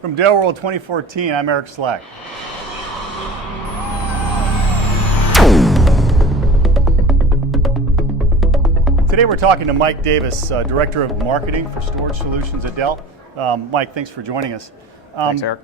From Dell World 2014, I'm Eric Slack. Today we're talking to Mike Davis, Director of Marketing for Storage Solutions at Dell. Mike, thanks for joining us. Thanks, Eric.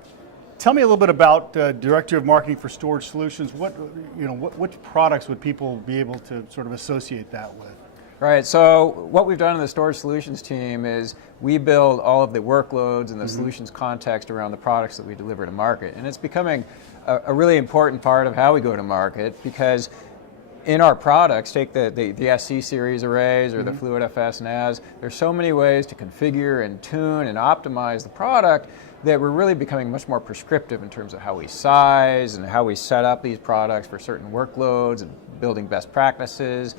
Tell me a little bit about Director of Marketing for Storage Solutions. What products would people be able to sort of associate that with? Right, so what we've done in the Storage Solutions team is we build all of the workloads and the solutions context around the products that we deliver to market. And it's becoming a really important part of how we go to market, because in our products, take the SC series arrays or the FluidFS NAS, there's so many ways to configure and tune and optimize the product that we're really becoming much more prescriptive in terms of how we size and how we set up these products for certain workloads, and building best practices,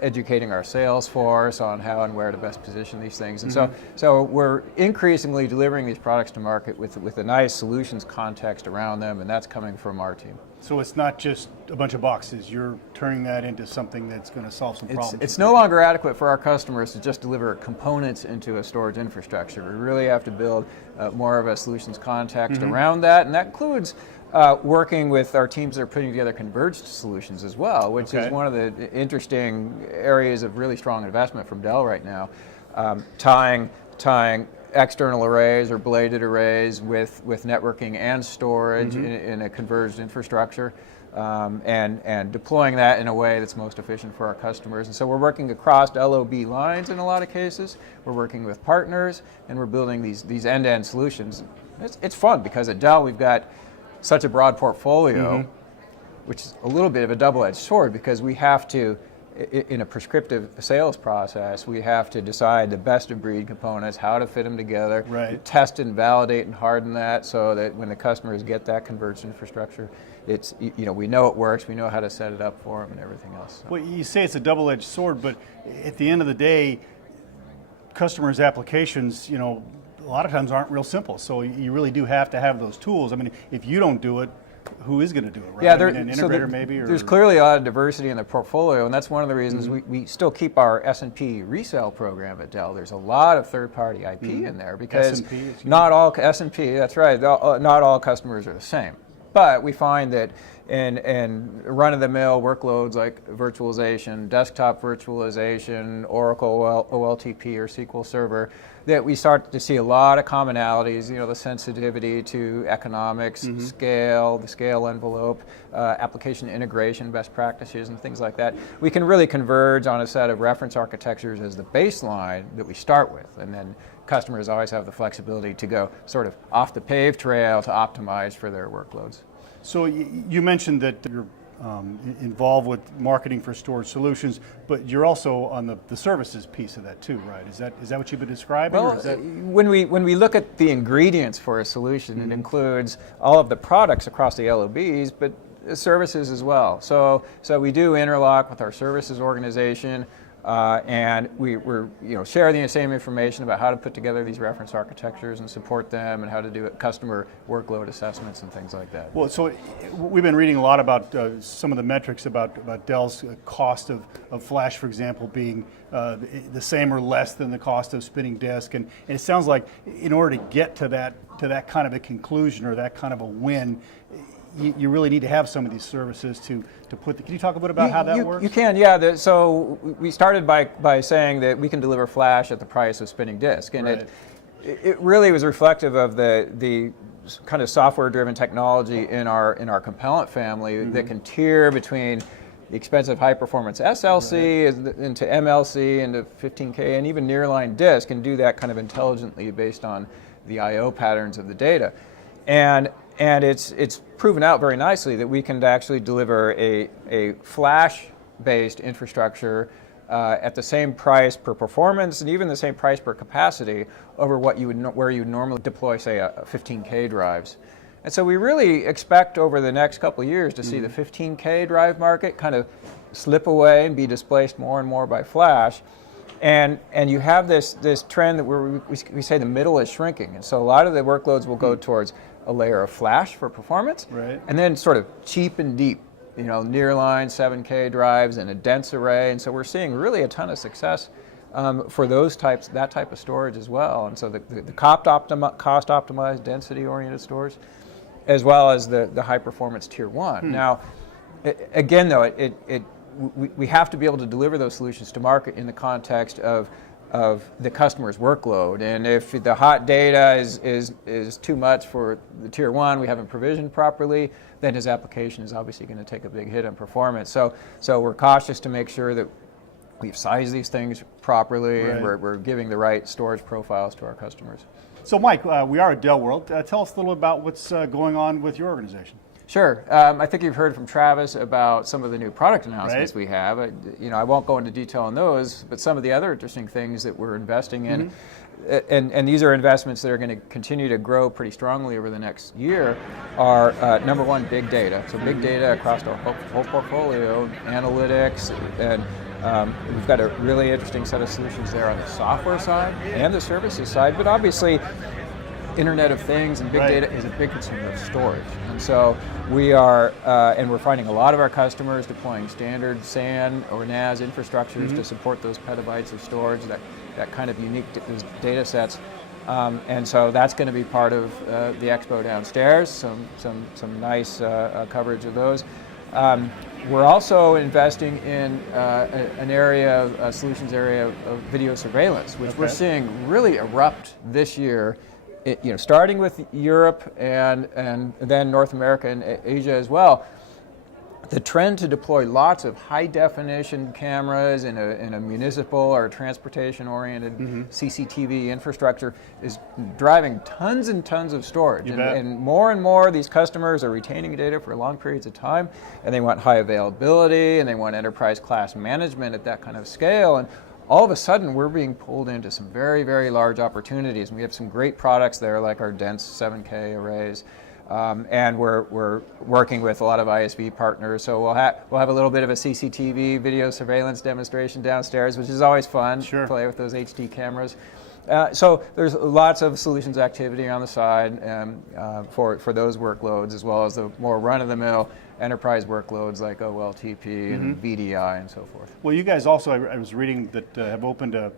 educating our sales force on how and where to best position these things. And so we're increasingly delivering these products to market with a nice solutions context around them, and that's coming from our team. So it's not just a bunch of boxes, you're turning that into something that's going to solve some problems. It's no longer adequate for our customers to just deliver components into a storage infrastructure. We really have to build more of a solutions context around that, and that includes working with our teams that are putting together converged solutions as well, which is one of the interesting areas of really strong investment from Dell right now, tying external arrays or bladed arrays with networking and storage in a converged infrastructure, and deploying that in a way that's most efficient for our customers. And so we're working across LOB lines in a lot of cases. We're working with partners, and we're building these end-to-end solutions. It's fun because at Dell we've got such a broad portfolio, which is a little bit of a double-edged sword, because we have to, in a prescriptive sales process, we have to decide the best of breed components, how to fit them together, test and validate and harden that, so that when the customers get that converged infrastructure, it's, we know it works, we know how to set it up for them and everything else. Well, you say it's a double-edged sword, but at the end of the day, customers' applications, a lot of times aren't real simple, so you really do have to have those tools. I mean, if you don't do it, who is going to do it, right? Yeah, an integrator maybe? Or? There's clearly a lot of diversity in the portfolio, and that's one of the reasons we still keep our S&P resale program at Dell. There's a lot of third-party IP in there, because not all S&P, that's right, not all customers are the same. But we find that in run-of-the-mill workloads like virtualization, desktop virtualization, Oracle OLTP or SQL Server, that we start to see a lot of commonalities, the sensitivity to economics, scale, the scale envelope, application integration, best practices, and things like that. We can really converge on a set of reference architectures as the baseline that we start with, and then customers always have the flexibility to go sort of off the paved trail to optimize for their workloads. So you mentioned that you're involved with marketing for storage solutions, but you're also on the services piece of that too, right? Is that what you've been describing? Well, or is that... when we look at the ingredients for a solution, it includes all of the products across the LOBs, but services as well. So we do interlock with our services organization, and we're share the same information about how to put together these reference architectures and support them, and how to do customer workload assessments and things like that. Well, so we've been reading a lot about some of the metrics about Dell's cost of flash, for example, being the same or less than the cost of spinning disk, and it sounds like in order to get to that kind of a conclusion or that kind of a win, you really need to have some of these services to put. Can you talk a bit about how that works? You can, yeah. So we started by saying that we can deliver flash at the price of spinning disk, and it really was reflective of the kind of software-driven technology in our compellent family that can tier between the expensive high-performance SLC into MLC into 15K, and even nearline disk, and do that kind of intelligently based on the I/O patterns of the data, and it's proven out very nicely that we can actually deliver a flash-based infrastructure at the same price per performance, and even the same price per capacity over where you would normally deploy, say, a 15K drives. And so we really expect over the next couple of years to see the 15K drive market kind of slip away and be displaced more and more by flash. And you have this trend that we say the middle is shrinking, and so a lot of the workloads will go towards a layer of flash for performance, and then sort of cheap and deep, nearline 7K drives and a dense array, and so we're seeing really a ton of success for that type of storage as well. And so the cost optimized, density oriented storage, as well as the high performance tier 1. Now, again though, we have to be able to deliver those solutions to market in the context of the customer's workload. And if the hot data is too much for the tier 1, we haven't provisioned properly, then his application is obviously going to take a big hit on performance. So we're cautious to make sure that we've sized these things properly, and we're giving the right storage profiles to our customers. So Mike, we are at Dell World. Tell us a little about what's going on with your organization. Sure. I think you've heard from Travis about some of the new product announcements we have. I won't go into detail on those, but some of the other interesting things that we're investing in, and these are investments that are going to continue to grow pretty strongly over the next year, are number one, big data. So big data across our whole portfolio, analytics, and we've got a really interesting set of solutions there on the software side and the services side, but obviously Internet of Things and big data is a big consumer of storage. And so we are, and we're finding a lot of our customers deploying standard SAN or NAS infrastructures to support those petabytes of storage, that kind of unique data sets. And so that's going to be part of the expo downstairs, some nice coverage of those. We're also investing in an area, a solutions area of video surveillance, which we're seeing really erupt this year. Starting with Europe and then North America and Asia as well. The trend to deploy lots of high-definition cameras in a municipal or transportation-oriented CCTV infrastructure is driving tons and tons of storage. And more these customers are retaining data for long periods of time, and they want high availability, and they want enterprise-class management at that kind of scale. And all of a sudden, we're being pulled into some very, very large opportunities. And we have some great products there, like our dense 7K arrays. And we're working with a lot of ISV partners, so we'll have a little bit of a CCTV video surveillance demonstration downstairs, which is always fun. Play with those HD cameras. So there's lots of solutions activity on the side for those workloads, as well as the more run-of-the-mill enterprise workloads like OLTP and VDI and so forth. Well, you guys also, I was reading that have opened a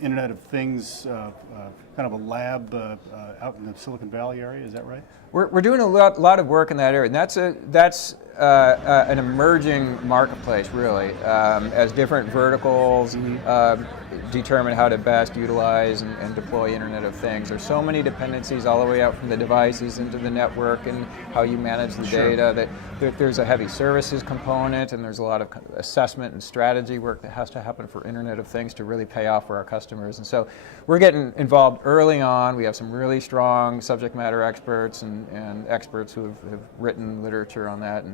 Internet of Things kind of a lab out in the Silicon Valley area. Is that right? We're doing a lot of work in that area, and that's an emerging marketplace, really, as different verticals determine how to best utilize and deploy Internet of Things. There's so many dependencies all the way out from the devices into the network and how you manage the data that there's a heavy services component, and there's a lot of assessment and strategy work that has to happen for Internet of Things to really pay off for our customers. And so we're getting involved early on. We have some really strong subject matter experts and experts who have written literature on that.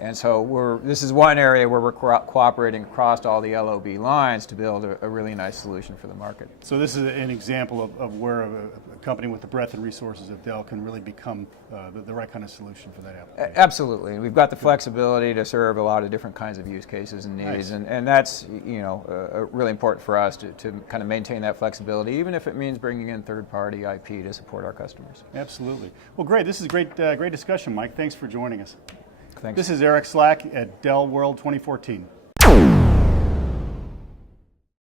And so this is one area where we're cooperating across all the LOB lines to build a really nice solution for the market. So this is an example of where a company with the breadth and resources of Dell can really become the right kind of solution for that application. Absolutely. And we've got the flexibility to serve a lot of different kinds of use cases and needs. And that's really important for us to kind of maintain that flexibility, even if it means bringing in third-party IP to support our customers. Absolutely. Well, great. This is a great discussion, Mike. Thanks for joining us. Thanks. This is Eric Slack at Dell World 2014.